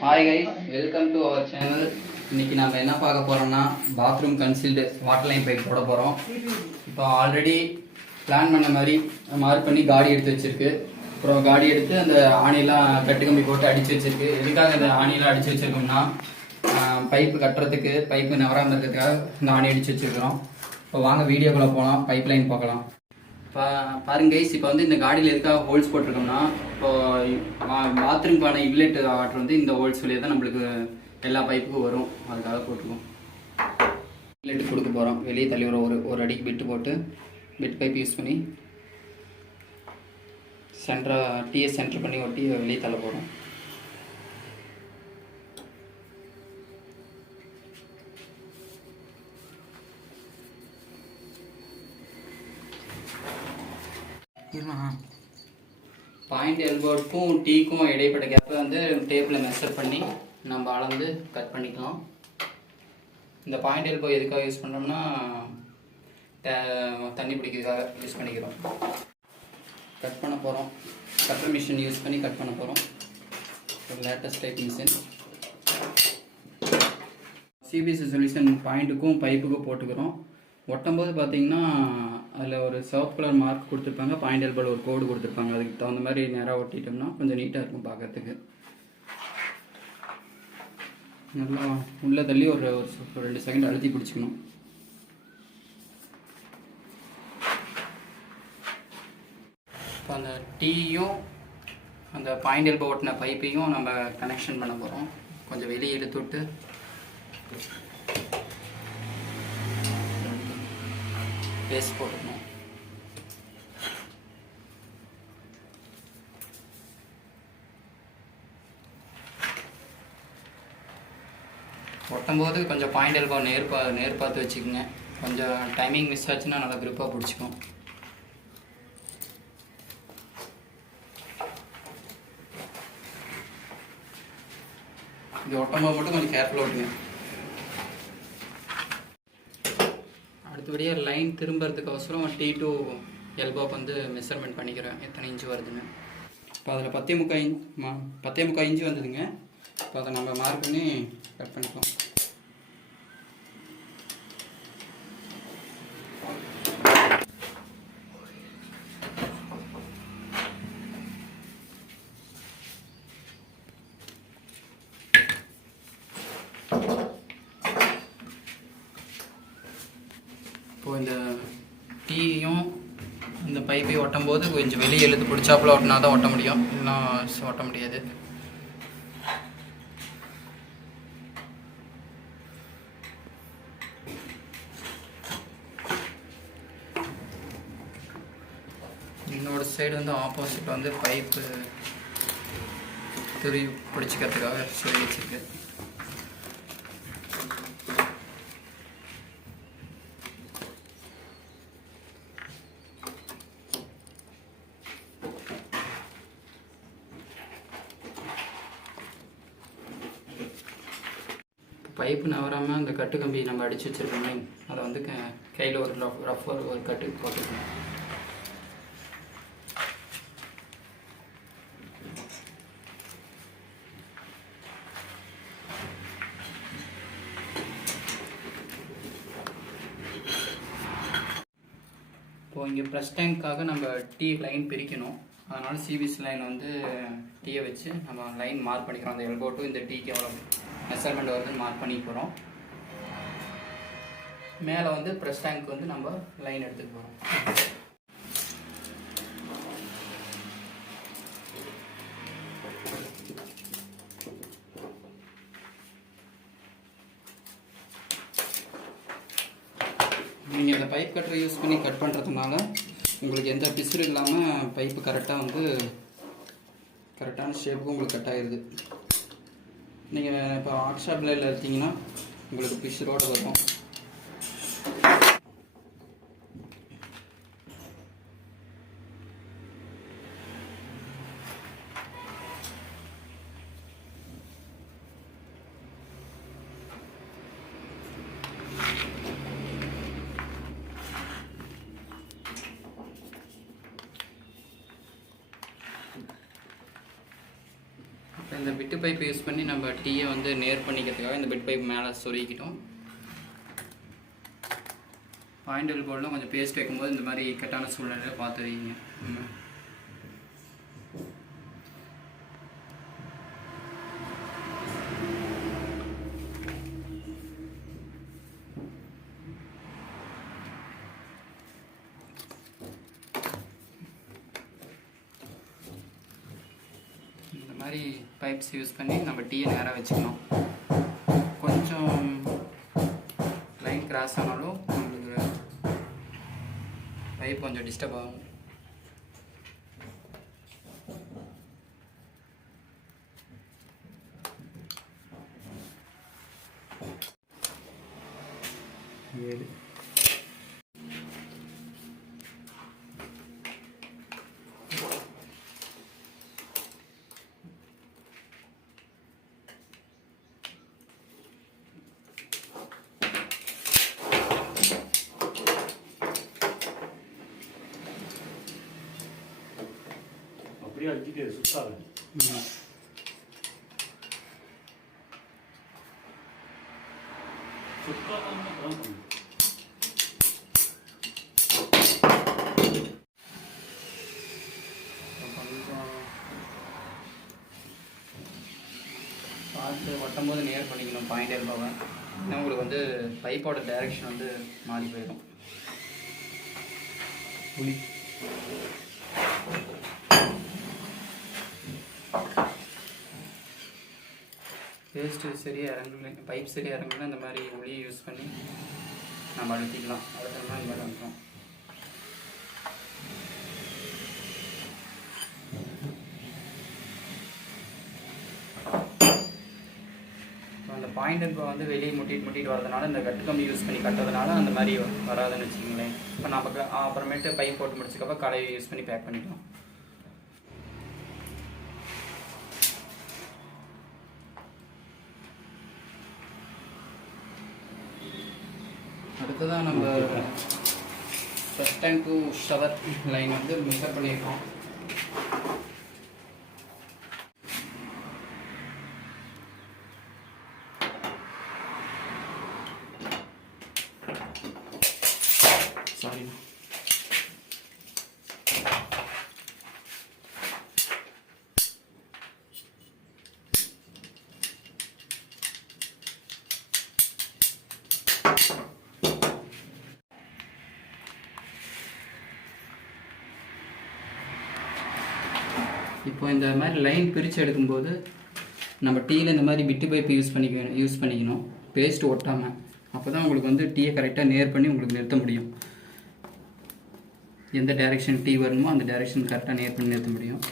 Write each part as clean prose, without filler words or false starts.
Hi guys, welcome to our channel. இன்னைக்கு நாம என்ன பார்க்க போறோம்னா bathroom concealed water line pipe போட போறோம். இப்போ ஆல்ரெடி பிளான் பண்ண மாதிரி மார்க் பண்ணி காடி எடுத்து வச்சிருக்கு. அப்புறம் காடி எடுத்து அந்த ஆணியெல்லாம் கட்டு கம்பி போட்டு அடிச்சு வச்சிருக்கு. எதுக்காக இந்த ஆணியெல்லாம் அடிச்சு வச்சிருக்கோம்னா பைப்பு கட்டுறதுக்கு பைப்பு நவராமல் இருக்கிறதுக்காக இந்த ஆணி அடிச்சு வச்சிருக்கிறோம். இப்போ வாங்க வீடியோக்குள்ள போகலாம், பைப் லைன் பார்க்கலாம். பாருங்க கைஸ், இப்போ வந்து இந்த காடியில் எதுக்காக ஹோல்ஸ் போட்டிருக்கோம்னா இப்போ பாத்ரூம்க்கான இன்லெட் வாட்டர் வந்து இந்த ஹோல்ஸ் வழியாக தான் நம்மளுக்கு எல்லா பைப்புக்கும் வரும், அதுக்காக போட்டிருக்கோம். இன்லெட் கொடுக்க போகிறோம், வெளியே தள்ளி ஒரு அடிக்கு பெட்டு போட்டு பெட் பைப் யூஸ் பண்ணி டிஎஸ் சென்டர் பண்ணி ஒட்டி வெளியே தள்ள போகிறோம். பாயிண்ட் எல்போவுக்கும் டீக்கும் இடைப்பட்ட கேப்பை வந்து டேப்பில் மெஷர் பண்ணி நம்ம அளந்து கட் பண்ணிக்கலாம். இந்த பாயிண்ட் எல்போ எதுக்காக யூஸ் பண்ணுறோம்னா தண்ணி பிடிக்கிறதுக்காக யூஸ் பண்ணிக்கிறோம். கட் பண்ண போகிறோம், கட்டர் மிஷின் யூஸ் பண்ணி கட் பண்ண போகிறோம். ஒரு latest type machine. CPC solution பாயிண்ட்டுக்கும் பைப்புக்கும் போட்டுக்கிறோம். ஒட்டும்போது பார்த்தீங்கன்னா அதில் ஒரு சிவப்பு கலர் மார்க் கொடுத்துருப்பாங்க, பாயிண்ட் எல்போவில் ஒரு கோடு கொடுத்துருப்பாங்க. அதுக்கு தகுந்த மாதிரி நேராக ஒட்டிட்டோம்னா கொஞ்சம் நீட்டாக இருக்கும் பார்க்கறதுக்கு. நல்லா உள்ளே தள்ளி ஒரு 2 செகண்ட் அழுத்தி பிடிச்சிக்கணும். இப்போ அந்த டீயும் அந்த பாயிண்ட் எல்போ ஓட்டின பைப்பையும் நம்ம கனெக்ஷன் பண்ண போகிறோம். கொஞ்சம் வெளியே இழுத்து விட்டு பேஸ்ட் போட்டுக்கணும். ஒட்டும்போது கொஞ்சம் பாயிண்ட் எல்போ நேர் பார்த்து வச்சுக்கோங்க. கொஞ்சம் டைமிங் மிஸ் ஆச்சுன்னா நல்லா grip-ஆ பிடிச்சிக்கும். இது ஒட்டும்போது மட்டும் கொஞ்சம் கேர்ஃபுல்லாக ஓட்டுங்க. அடுத்தபடியாக லைன் திரும்புறதுக்கு அவசரம் T2 எல்போக்கு வந்து மெஷர்மெண்ட் பண்ணிக்கிறேன் எத்தனை இன்ச்சு வருதுன்னு. இப்போ அதில் 10.25 இன்ச்சு வந்ததுங்க. இப்போ அதை நம்ம மார்க் பண்ணி கட் பண்ணிக்கலாம். இப்போ இந்த டீயும் இந்த பைப்பை ஒட்டும் போது கொஞ்சம் வெளியே இழுத்து பிடிச்சாப்புல ஒட்டினா தான் ஒட்ட முடியும், இல்லைன்னா ஒட்ட முடியாது. இன்னொரு சைடு வந்து ஆப்போசிட் வந்து பைப்பு துருவி பிடிச்சிக்கிறதுக்காக சொல்லி வச்சுருக்கு. பைப்பு நவராமல் அந்த கட்டு கம்பி நம்ம அடித்து வச்சுருக்கோமே, அதை வந்து கையில் ஒரு ரஃப் ஒரு கட்டு போட்டுக்கணும். இப்போது இங்கே ப்ரெஸ் டேங்க்காக நம்ம டீ லைன் பிரிக்கணும். அதனால் சிபிசி லைன் வந்து டீயை வச்சு நம்ம லைன் மார்க் பண்ணிக்கிறோம். அந்த எல்போ டு இந்த டீக்கு எவ்வளோ மெஷர்மெண்ட் வருதுன்னு மார்க் பண்ணி போகிறோம். மேலே வந்து ப்ரெஸ் டேங்க் வந்து நம்ம லைன் எடுத்துக்க போகிறோம். நீங்கள் இந்த பைப் கட்டரை யூஸ் பண்ணி கட் பண்ணுறதுனால உங்களுக்கு எந்த பிசுறு இல்லாமல் பைப்பு கரெக்டாக கரெக்டான ஷேப்புக்கு உங்களுக்கு கட் ஆகிடுது. நீங்கள் இப்போ ஹாட் ஷாப்பில் எடுத்தீங்கன்னா உங்களுக்கு பிசுரோடு வரும். இந்த பிட்டு பைப் யூஸ் பண்ணி நம்ம டீயை வந்து நேர் பண்ணிக்கிறதுக்காக இந்த பிட் பைப் மேலே சொருகிக்கிட்டோம். பாயிண்டல் போர்டெலாம் கொஞ்சம் பேஸ்ட் வைக்கும்போது இந்த மாதிரி இக்கட்டான சூழ்நிலையில் பார்த்து வைங்க. இந்த மாதிரி பைப்ஸ் யூஸ் பண்ணி நம்ம டீயை நேராக வச்சுக்கணும். கொஞ்சம் லைன் கிராஸ் ஆனாலும் நம்மளுக்கு பைப் கொஞ்சம் டிஸ்டர்ப் ஆகும். அடிச்சுட்டு சுத்தாது. பார்த்து ஒட்டும் போது நேர் பண்ணிக்கணும் பாயிண்ட் இருப்பாங்க. இன்னும் உங்களுக்கு வந்து பைப்போட டைரெக்ஷன் வந்து மாறி போயிடும். புளி பேஸ்ட்டு சரியாக இறங்கல, பைப் சரியாக இறங்கலாம், இந்த மாதிரி ஒளியை யூஸ் பண்ணி நம்ம அழுத்திக்கலாம். அழுத்தம்னா இந்த மாதிரி அழுத்தம். அந்த பாயிண்ட் இப்போ வந்து வெளியே முட்டிட்டு வரதுனால இந்த கட்டு கம்பி யூஸ் பண்ணி கட்டுறதுனால அந்த மாதிரி வராதுன்னு வச்சுக்கோங்களேன். இப்போ நமக்கு அப்புறமேட்டு பைப் போட்டு முடிச்சதுக்கப்புறம் கடையை யூஸ் பண்ணி பேக் பண்ணிக்கலாம். அடுத்ததான் நம்ம first time to shower line வந்து மெஷர் பண்ணியிருக்கோம். சாரி, இப்போ இந்த மாதிரி லைன் பிரித்து எடுக்கும்போது நம்ம டீயில் இந்த மாதிரி பிட்டு பைப்பு யூஸ் பண்ணிக்கணும் பேஸ்ட் ஒட்டாமல். அப்போ தான் உங்களுக்கு வந்து டீயை கரெக்டாக நேர் பண்ணி உங்களுக்கு நிறுத்த முடியும். எந்த டைரெக்ஷன் டீ வரணுமோ அந்த டைரெக்ஷன் கரெக்டாக நேர் பண்ணி நிறுத்த முடியும்.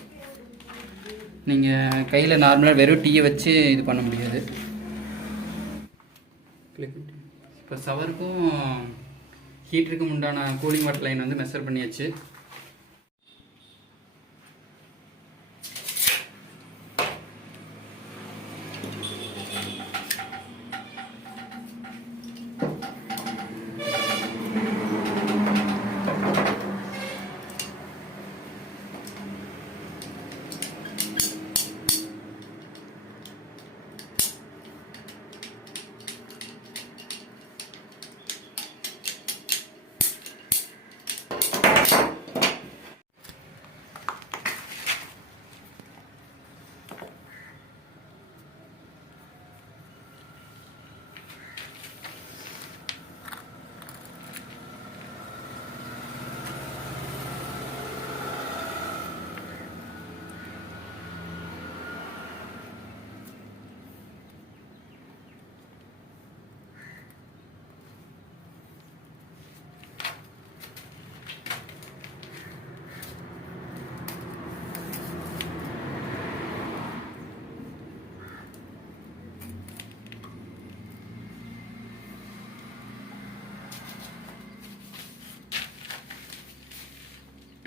நீங்கள் கையில் நார்மலாக வெறும் டீயை வச்சு இது பண்ண முடியாது. இப்போ ஷவருக்கும் ஹீட்டருக்கும் உண்டான கூலிங் வாட்டர் லைன் வந்து மெஷர் பண்ணியாச்சு.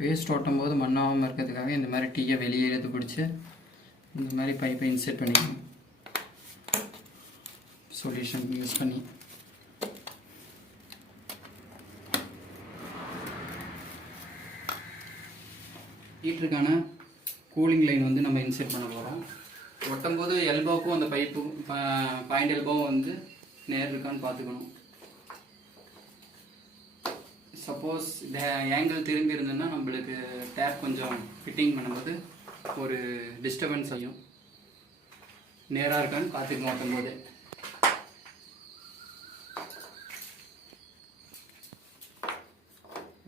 பேஸ்ட் ஓட்டும் போது மண்ணாகாமல் இருக்கிறதுக்காக இந்த மாதிரி டீயை வெளியே எடுத்து பிடிச்சி இந்த மாதிரி பைப்பை இன்செர்ட் பண்ணிக்கணும். சொல்யூஷன் யூஸ் பண்ணி ஹீட்டருக்கான கூலிங் லைன் வந்து நம்ம இன்செர்ட் பண்ண போகிறோம். ஒட்டும் போது எல்போக்கும் அந்த பைப்புக்கும் பாயிண்ட் எல்போவும் வந்து நேர் இருக்கான்னு பார்த்துக்கணும். சப்போஸ் இந்த ஆங்கிள் திரும்பி இருந்ததுன்னா நம்மளுக்கு டேப் கொஞ்சம் ஃபிட்டிங் பண்ணும்போது ஒரு டிஸ்டர்பன்ஸ் ஆகும். நேராக இருக்கான்னு பார்த்துக்கணும் ஓட்டும் போது.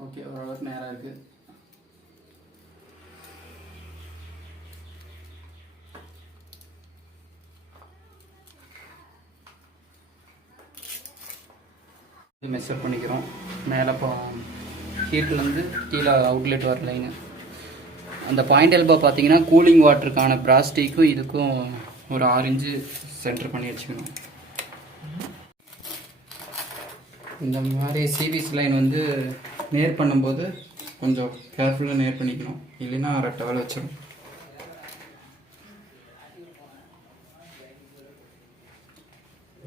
ஓகே, ஓரளவுக்கு நேராக இருக்குது. மெஷர் பண்ணிக்கிறோம். மேலே இப்போ ஹீட்லேருந்து கீழே அவுட்லெட் வர லைனு. அந்த பாயிண்ட் எல்போ பார்த்தீங்கன்னா கூலிங் வாட்டருக்கான பிராஸ்டிக்கும் இதுக்கும் ஒரு 6 இன்ச்சு சென்டர் பண்ணி வச்சுக்கணும். இந்த மாதிரி சிவிஸ் லைன் வந்து நேர் பண்ணும்போது கொஞ்சம் கேர்ஃபுல்லாக நேர் பண்ணிக்கணும், இல்லைன்னா ரெட்டை வேலை வச்சிடும்.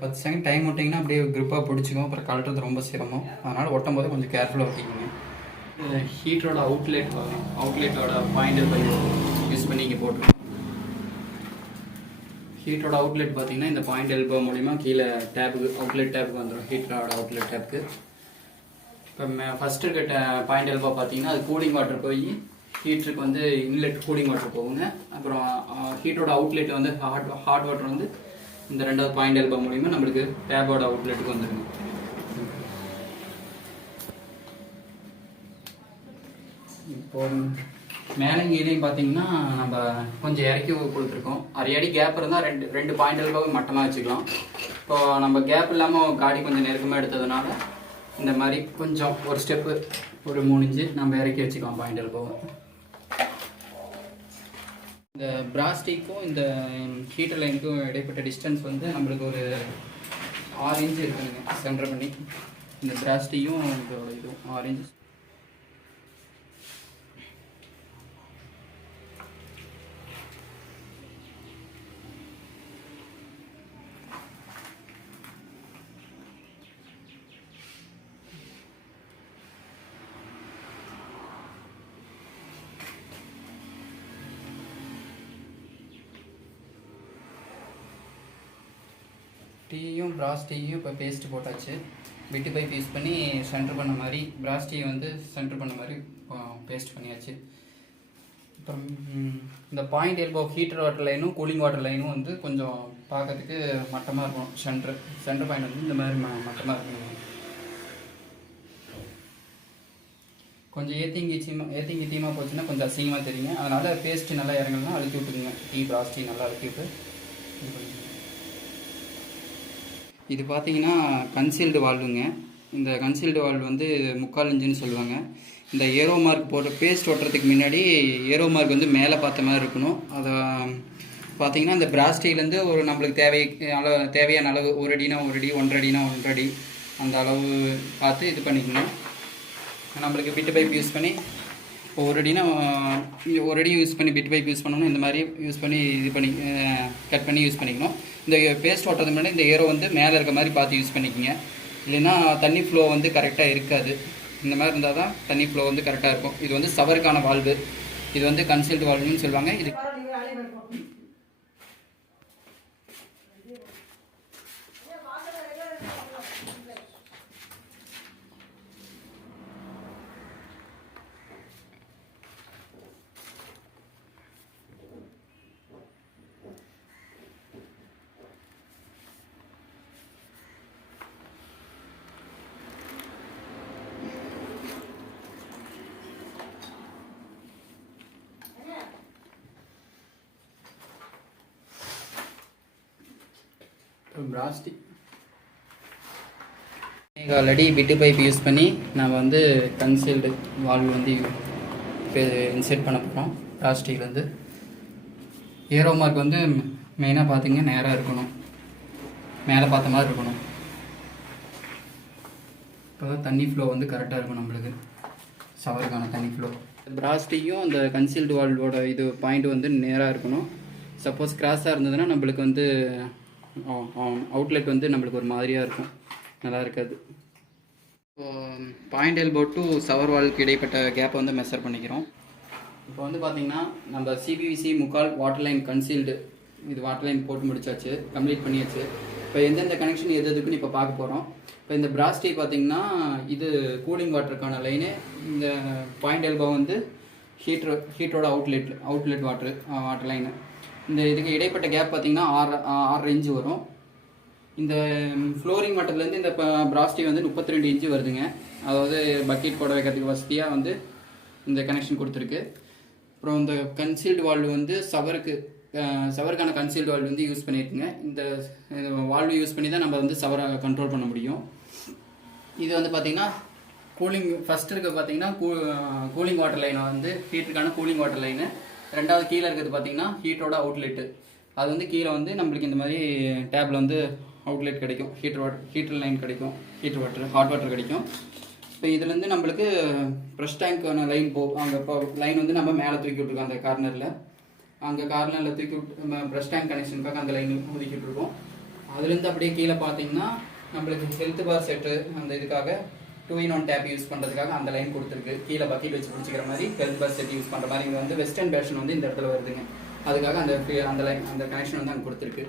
பத்து செகண்ட் டைம் விட்டிங்கன்னா அப்படியே க்ரிப்பாக பிடிச்சிக்கும், அப்புறம் கழட்டுறது ரொம்ப சிரமம். அதனால் ஒட்டும் போது கொஞ்சம் கேர்ஃபுல்லாக ஒட்டிக்கோங்க. ஹீட்டரோட அவுட்லெட்டோட பாயிண்ட் பை யூஸ் பண்ணி இங்கே போட்டுருக்கோம். ஹீட்டரோட அவுட்லெட் பார்த்தீங்கன்னா இந்த பாயிண்ட் எல்போ மூலிமா கீழே டேப்புக்கு அவுட்லெட் டேப்புக்கு வந்துடும். ஹீட்டரோட அவுட்லெட் டேப்புக்கு இப்போ ஃபஸ்ட்டு இருக்க பாயிண்ட் எல்போ பார்த்தீங்கன்னா அது கூலிங் வாட்டர் போய் ஹீட்டருக்கு வந்து இன்லெட் கூலிங் வாட்டர் போகுங்க. அப்புறம் ஹீட்டரோட அவுட்லெட் வந்து ஹாட் வாட்டர் வந்து இந்த ரெண்டாவது பாயிண்ட் எல்போ மூலிமா நம்மளுக்கு டேப்போட அவுட்லெட்டுக்கு வந்துடுங்க. இப்போ மேலேயும் கீழேயும் பார்த்தீங்கன்னா நம்ம கொஞ்சம் இறக்கி கொடுத்துருக்கோம். 1/2 அடி கேப் இருந்தால் ரெண்டு பாயிண்ட் எல்போவை மட்டமாக வச்சுக்கலாம். இப்போ நம்ம கேப் இல்லாமல் காடி கொஞ்சம் நெருக்கமாக எடுத்ததுனால இந்த மாதிரி கொஞ்சம் ஒரு ஸ்டெப்பு ஒரு 3 இன்ச்சு நம்ம இறக்கி வச்சுக்கலாம் பாயிண்ட் எல்போவை. இந்த பிராஸ்டிக்கும் இந்த ஹீட்டர் லைனுக்கும் இடைப்பட்ட டிஸ்டன்ஸ் வந்து நம்மளுக்கு ஒரு 6 இன்ச்சு இருக்குதுங்க சென்டர் பண்ணி. இந்த பிராஸ்டிக்கும் இதோட இதுவும் 6 இன்ச்சு. டீயும் பிராஸ் டீயும் இப்போ பேஸ்ட் போட்டாச்சு. பிட்டு பைப் யூஸ் பண்ணி சென்டர் பண்ண மாதிரி பிராஸ் டீயை வந்து சென்டர் பண்ண மாதிரி பேஸ்ட் பண்ணியாச்சு. அப்புறம் இந்த பாயிண்ட் எல்போ ஹீட்டர் வாட்டர் லைனும் கூலிங் வாட்டர் லைனும் வந்து கொஞ்சம் பார்க்கறதுக்கு மட்டமாக இருக்கும். சென்டர் பாயிண்ட் வந்து இந்த மாதிரி மட்டமாக இருக்கணும். கொஞ்சம் ஏற்றிங்கிட்டியமாக போச்சுன்னா கொஞ்சம் அசிங்கமாக தெரியுங்க. அதனால் பேஸ்ட்டு நல்லா இறங்கலாம் அழுத்தி விட்டுக்குங்க. டீ பிராஸ் டீ நல்லா அழுத்தி விட்டு இது பண்ணிக்கோங்க. இது பார்த்தீங்கன்னா கன்சீல்டு வால்வுங்க. இந்த கன்சீல்டு வால்வு வந்து 3/4 இன்ச்சுன்னு சொல்லுவாங்க. இந்த ஏரோ மார்க் போட்டு பேஸ்ட் ஓட்டுறதுக்கு முன்னாடி ஏரோ மார்க் வந்து மேலே பார்த்த மாதிரி இருக்கணும். அதை பார்த்தீங்கன்னா இந்த பிராஸ்டிலேருந்து ஒரு நம்மளுக்கு தேவையான அளவு 1 அடினா 1 அடி, 1.5 அடினா 1.5 அடி அந்த அளவு பார்த்து இது பண்ணிக்கணும். நம்மளுக்கு பிட்டு பைப் யூஸ் பண்ணி இப்போ 1 அடினா 1 அடி யூஸ் பண்ணி பிட்டு பைப் யூஸ் பண்ணணும். இந்த மாதிரி யூஸ் பண்ணி இது பண்ணி கட் பண்ணி யூஸ் பண்ணிக்கணும். இந்த பேஸ்ட் ஓட்டுறது முன்னாடி இந்த ஏரோ வந்து மேலே இருக்க மாதிரி பார்த்து யூஸ் பண்ணிக்கோங்க. இல்லைன்னா தண்ணி ஃப்ளோ வந்து கரெக்டாக இருக்காது. இந்த மாதிரி இருந்தால் தான் தண்ணி ஃப்ளோ வந்து கரெக்டாக இருக்கும். இது வந்து சவருக்கான வால்வு. இது வந்து கன்சீல்டு வால்வுன்னு சொல்லுவாங்க. இது பிராஸ்டி ஆல்ரெடி பிட்டு பைப் யூஸ் பண்ணி நம்ம வந்து கன்சீல்டு வால்வு வந்து இன்செர்ட் பண்ண போகிறோம். பிளாஸ்டிக்லேருந்து ஏரோ மார்க் வந்து மெயினாக பார்த்தீங்கன்னா நேராக இருக்கணும், மேலே பார்த்த மாதிரி இருக்கணும். இப்போ தான் தண்ணி ஃப்ளோ வந்து கரெக்டாக இருக்கும் நம்மளுக்கு ஷவருக்கான தண்ணி ஃப்ளோ. பிராஸ்டிக்கும் அந்த கன்சீல்டு வால்வோட இது பாயிண்ட் வந்து நேராக இருக்கணும். சப்போஸ் கிராஸாக இருந்ததுன்னா நம்மளுக்கு வந்து அவுட்லெட் வந்து நம்மளுக்கு ஒரு மாதிரியாக இருக்கும், நல்லா இருக்காது. இப்போ பாயிண்ட் எல்போ டு ஷவர் வால்வுக்கு இடைப்பட்ட கேப்பை வந்து மெஷர் பண்ணிக்கிறோம். இப்போ வந்து பார்த்திங்கன்னா நம்ம சிபிவிசி 3/4 வாட்டர் லைன் கன்சீல்டு இது வாட்டர் லைன் போட்டு முடிச்சாச்சு, கம்ப்ளீட் பண்ணியாச்சு. இப்போ எந்தெந்த கனெக்ஷன் எது எதுக்குன்னு இப்போ பார்க்க போகிறோம். இப்போ இந்த பிராஸ்டி பார்த்தீங்கன்னா இது கூலிங் வாட்டருக்கான லைனு. இந்த பாயிண்ட் எல்போ வந்து ஹீட்டரோட அவுட்லெட் வாட்டர் லைனு. இந்த இதுக்கு இடைப்பட்ட கேப் பார்த்தீங்கன்னா 6 இன்ச்சு வரும். இந்த ஃப்ளோரிங் வாட்டர்லேருந்து இந்த பிராஸ்டி வந்து 32 இன்ச்சு வருதுங்க. அதாவது பக்கெட் போட வைக்கிறதுக்கு வசதியாக வந்து இந்த கனெக்ஷன் கொடுத்துருக்கு. அப்புறம் இந்த கன்சீல்டு வால்வு வந்து சவருக்கான கன்சீல்டு வால்வு வந்து யூஸ் பண்ணியிருக்குங்க. இந்த வால்வு யூஸ் பண்ணி தான் நம்ம வந்து சவரை கண்ட்ரோல் பண்ண முடியும். இது வந்து பார்த்திங்கன்னா ஃபஸ்ட் இருக்க பார்த்தீங்கன்னா கூலிங் வாட்டர் லைனை வந்து ஹீட்டருக்கான கூலிங் வாட்டர் லைனு. ரெண்டாவது கீழே இருக்கிறது பார்த்தீங்கன்னா ஹீட்டரோட அவுட்லெட்டு. அது வந்து கீழே வந்து நம்மளுக்கு இந்த மாதிரி டேப்பில் வந்து அவுட்லெட் கிடைக்கும், ஹீட்டர் லைன் கிடைக்கும், ஹாட் வாட்டர் கிடைக்கும். இப்போ இதுலேருந்து நம்மளுக்கு ப்ரெஷ் டேங்க்கான லைன் அங்கே லைன் வந்து நம்ம மேலே தூக்கி விட்ருக்கோம். அந்த கார்னரில் தூக்கி விட்டு ப்ரெஷ் டேங்க் கனெக்ஷனுக்காக அந்த லைன் ஒதுக்கி விட்ருக்கோம். அதுலேருந்து அப்படியே கீழே பார்த்தீங்கன்னா நம்மளுக்கு ஹெல்த் பார் செட்டு அந்த இதுக்காக 2-in-1 டேப் யூஸ் பண்ணுறதுக்காக அந்த லைன் கொடுத்துருக்கு. கீழே பக்கெட் வச்சு பிடிச்சிக்கிற மாதிரி ஹெல்த் பார் செட் யூஸ் பண்ணுற மாதிரி இங்கே வந்து வெஸ்டர்ன் பேஷன் வந்து இந்த இடத்துல வருதுங்க. அதுக்காக அந்த கனெக்ஷன் வந்து அங்கே கொடுத்துருக்கு.